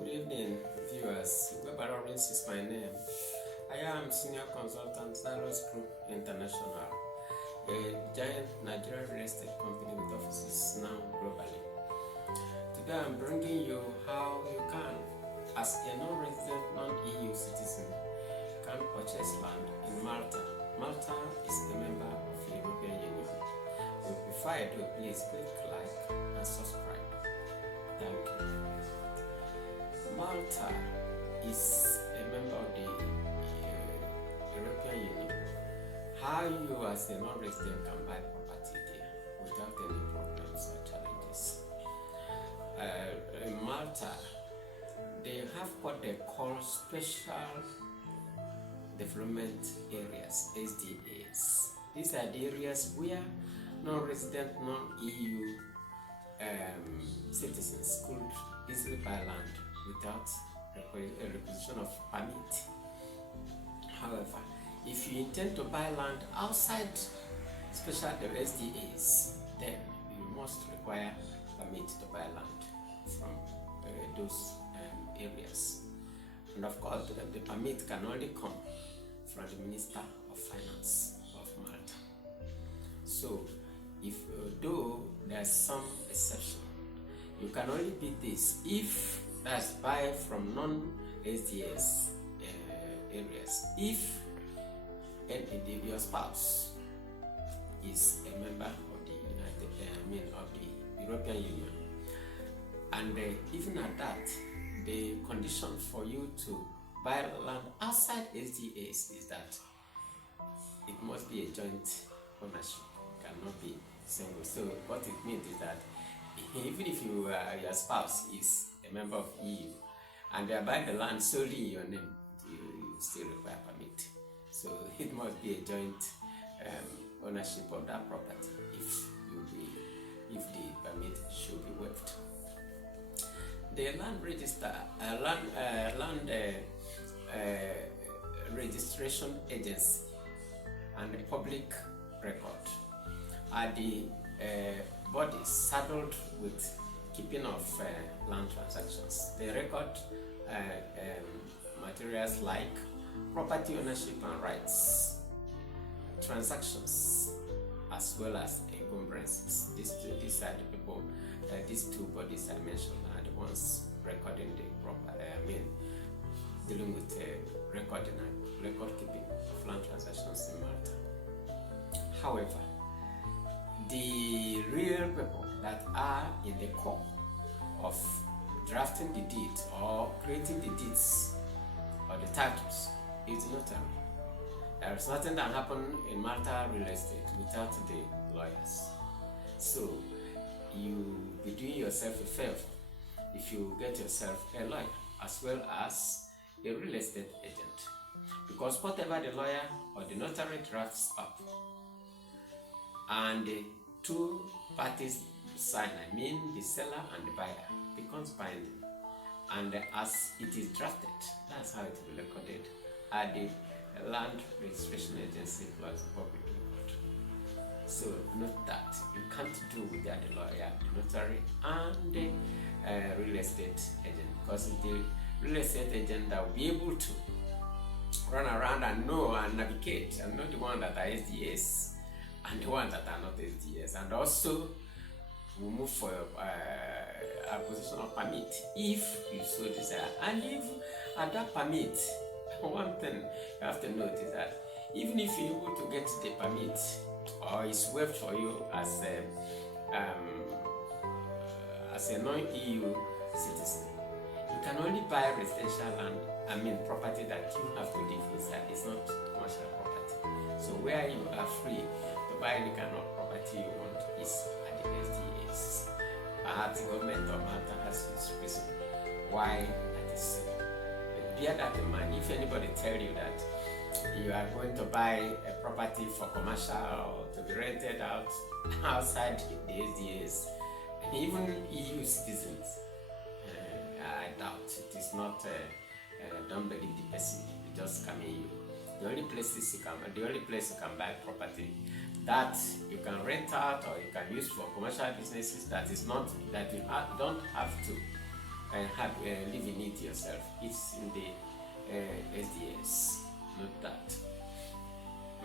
Good evening, viewers. Webarorins is my name. I am Senior Consultant, Zaros Group International, a giant Nigerian real estate company with offices now globally. Today I'm bringing you how you can, as a non-resident, non-EU citizen, can purchase land in Malta. Malta is a member of the European Union. But before I do, please click like and subscribe. Thank you. Malta is a member of the European Union. How you as a non-resident can buy property there without any problems or challenges. In Malta, they have what they call special development areas, SDAs. These are the areas where non-resident, non-EU citizens could easily buy land without a requisition of permit. However, if you intend to buy land outside special SDAs, then you must require permit to buy land from those areas. And of course, the permit can only come from the Minister of Finance of Malta. So, if though there's some exception, you can only be this if that's buy from non-SDS areas. If your spouse is a member of the of the European Union, and even at that, the condition for you to buy land outside SDAs is that it must be a joint ownership, cannot be single. So what it means is that even if your spouse is a member of EU and they are buying the land solely in your name, you still require permit. So it must be a joint ownership of that property if the permit should be waived. The land register, registration agency and the public record are the bodies saddled with keeping of land transactions. They record materials like property ownership and rights, transactions, as well as encumbrances. These are the people, these two bodies I mentioned are the ones recording the dealing with recording and record keeping of land transactions in Malta. However, the real people that are in the core of drafting the deed or creating the deeds or the titles is notary. There is nothing that happens in Malta real estate without the lawyers. So you be doing yourself a favor if you get yourself a lawyer as well as a real estate agent, because whatever the lawyer or the notary drafts up and the two parties sign, I mean the seller and the buyer, becomes binding. And as it is drafted, that's how it will be recorded at the Land Registration Agency plus the public record. So note that you can't do without the lawyer, the notary, and the real estate agent, because it's the real estate agent that will be able to run around and know and navigate and know the ones that are SDS and the ones that are not SDS, and also will move for a position of permit if you so desire. And if at that permit, one thing you have to note is that even if you're able to get the permit or it's waived for you as a non-EU citizen, you can only buy residential land, property that you have to live inside. It's not commercial property. So where you are free to buy any kind of property you want is at the SDAs. Perhaps the government of Malta has its reason why that is so. But bear that in mind. If anybody tell you that you are going to buy a property for commercial or to be rented out outside the SDAs, and even EU citizens, I doubt it is not. Don't believe the person. They just come in you. The only place you can buy property that you can rent out or you can use for commercial businesses, that is not that you don't have to and live in it yourself. It's in the SDS. Note that.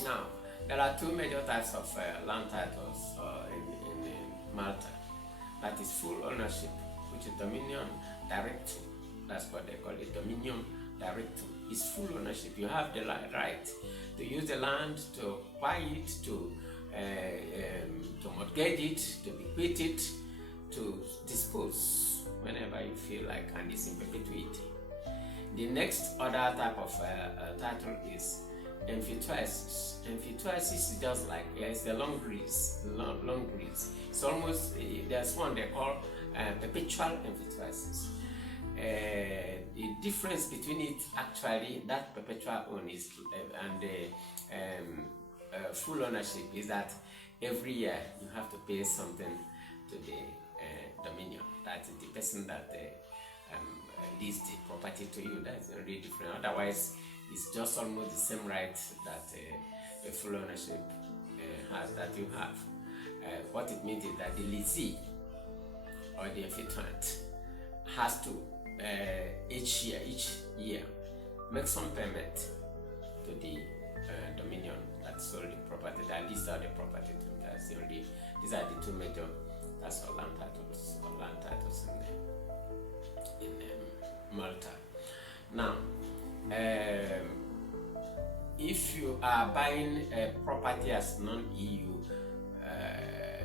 Now, there are two major types of land titles in Malta. That is full ownership, which is dominion directum. That's what they call it, dominion directum. It's full ownership. You have the right to use the land, to buy it, to mortgage it, to bequeath it, to dispose whenever you feel like, and it's in perpetuity. The next other type of title is emphyteusis. Emphyteusis is just like, it's the long lease. It's almost, there's one they call perpetual emphyteusis. The difference between it, actually, that perpetual own is and full ownership is that every year you have to pay something to the dominion. That is the person that leases the property to you. That's really different. Otherwise, it's just almost the same right that a full ownership has, that you have. What it means is that the lessee or the effectuant has to each year make some payment to the dominion that sold the property, that leased out the property to. That's the only. These are the two major. That's all land titles in Malta. Now, if you are buying a property as non-EU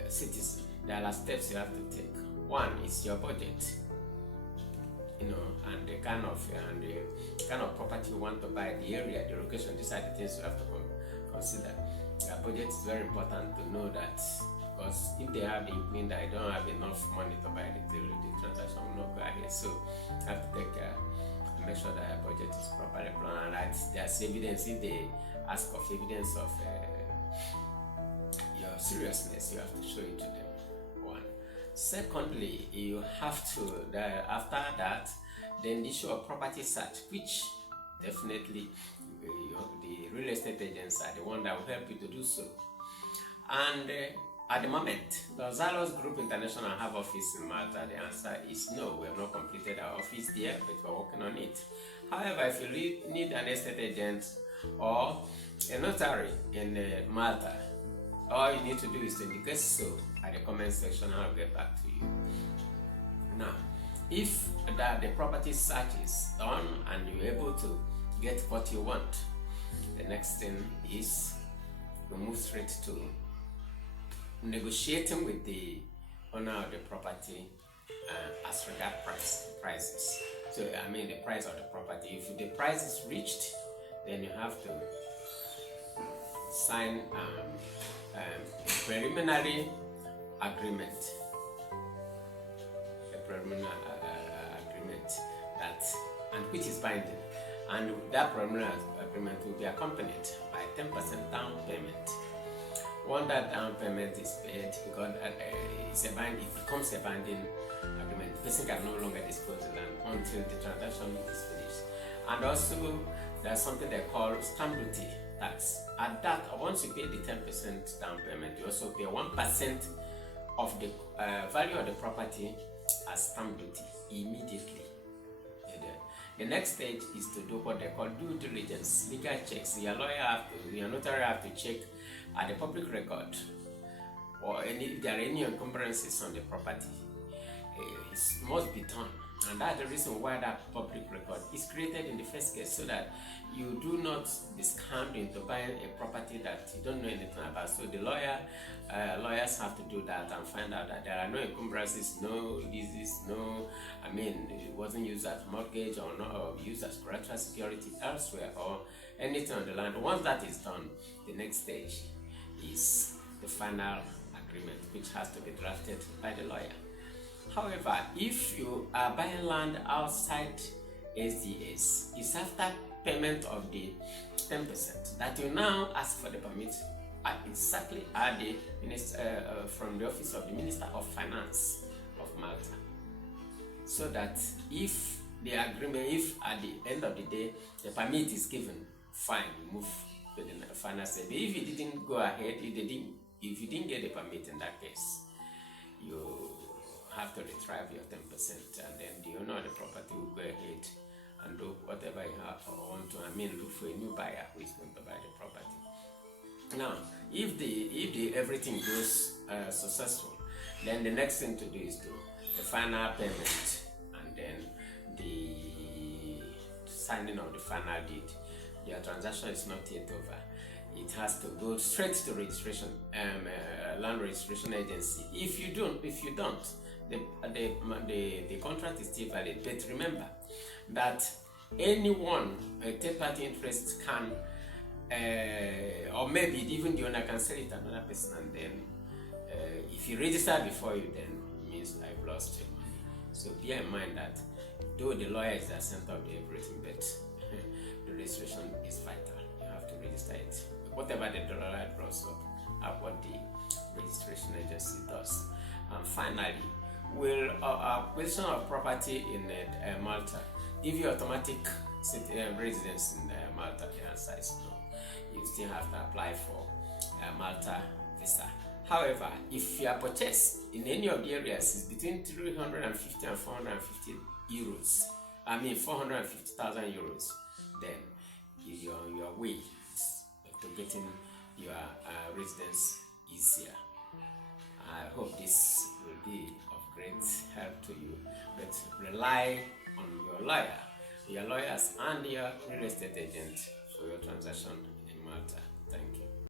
citizen, there are steps you have to take. One is your budget, and the kind of property you want to buy, the area, the location. These are the things you have to consider. Your budget is very important to know that, because if they have the inkling that you don't have enough money to buy the transaction will not go ahead. So you have to take care and make sure that your budget is properly planned, and that there's evidence. If they ask of evidence of your seriousness, you have to show it to them. One. Secondly, you have to, after that, then issue a property search, which definitely the real estate agents are the one that will help you to do so. And at the moment, does Zalos Group International have office in Malta? The answer is no. We have not completed our office there, but we're working on it. However, if you need an estate agent or a notary in Malta, all you need to do is to indicate so at the comment section, and I'll get back to you. Now, if the property search is done and you're able to get what you want, the next thing is to move straight to negotiating with the owner of the property as regard prices. So I mean the price of the property. If the price is reached, then you have to sign a preliminary agreement. Which is binding, and that preliminary agreement will be accompanied by 10% down payment. Once that down payment is paid, because it becomes a binding agreement, the person can no longer dispose of land until the transaction is finished. And also, there's something they call stamp duty tax. At that, once you pay the 10% down payment, you also pay 1% of the value of the property as stamp duty immediately. The next stage is to do what they call due diligence, legal checks. Your notary have to check at the public record, or if there are any encumbrances on the property. It must be done, and that's the reason why that public record is created in the first case, so that you do not be scammed into buying a property that you don't know anything about. So the lawyers have to do that and find out that there are no encumbrances, no leases, it wasn't used as mortgage or not, or used as collateral security elsewhere, or anything on the land. Once that is done, the next stage is the final agreement, which has to be drafted by the lawyer. However, if you are buying land outside SDS, it's after payment of the 10% that you now ask for the permit exactly at the from the office of the Minister of Finance of Malta, so that if the agreement, if at the end of the day the permit is given, fine, you move to the final step. If you didn't go ahead, if you didn't get the permit, in that case, you have to retrieve your 10%, and then the owner of the property will go ahead and do whatever you have or want to. Look for a new buyer who is going to buy the property. Now, if the everything goes successful, then the next thing to do is do the final payment, and then the signing of the final deed. Your transaction is not yet over. It has to go straight to registration, land registration agency. If you don't, the contract is still valid. But remember that anyone, a third-party interest can, or maybe even the owner can sell it to another person, and then if you register before you, then it means I've lost your money. So bear in mind that though the lawyer is the center of everything, but the registration is vital. You have to register it. Whatever the lawyer draws up, what the registration agency does. And finally, will acquisition of property in Malta give you automatic residence in Malta? The answer is no. You still have to apply for Malta visa. However, if your purchase in any of the areas is between 350 and 450 euros, 450,000 euros, then you're on your way to getting your residence easier. I hope this will be of great help to you, but rely on your lawyers and your real estate agent for your transaction